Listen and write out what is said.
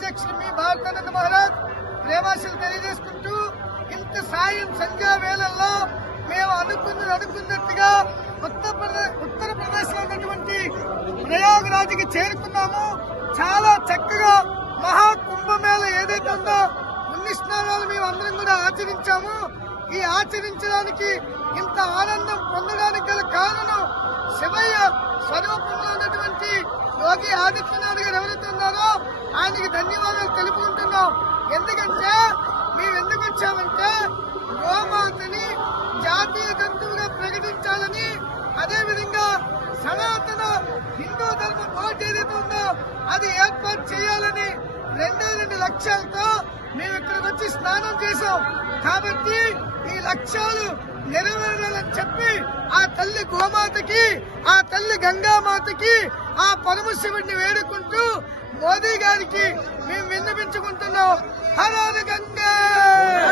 అధ్యక్షులు మీ భారతానంద మహారాజ్ ప్రేమాశలు తెలియజేసుకుంటూ ఇంత సాయం సంధ్యా వేళల్లో మేము అనుకున్నట్టుగా ఉత్తరప్రదేశ్ లో ఉన్నటువంటి ప్రయాగరాజ్కి చేరుకున్నాము. చాలా చక్కగా మహాకుంభమేళ ఏదైతే ఉందో పుణ్య స్నానాలు మేము అందరం కూడా ఆచరించాము. ఈ ఆచరించడానికి ఇంత ఆనందం పొందడానికి గల కారణం శివయ్య స్వరూపంలో ఉన్నటువంటి యోగి ఆదిత్యనాథ్ గారు ఎవరైతే ఉన్నారో ఆయనకి ధన్యవాదాలు తెలుపుకుంటున్నాం. ఎందుకంటే మేము ఎందుకు వచ్చామంటే గోమాతని జాతీయ జంతువుగా ప్రకటించాలని, అదేవిధంగా సనాతన హిందూ ధర్మ బోర్డు ఏదైతే ఉందో అది ఏర్పాటు చేయాలని 2 లక్ష్యాలతో మేము ఇక్కడికి వచ్చి స్నానం చేశాం. కాబట్టి ఈ లక్ష్యాలు నెరవేరాలని చెప్పి ఆ తల్లి గోమాతకి, ఆ తల్లి గంగామాతకి, ఆ పరమశివుడిని వేడుకుంటూ మోదీ గారికి మేము విన్నపించుకుంటున్నాం. హర హర గంగా.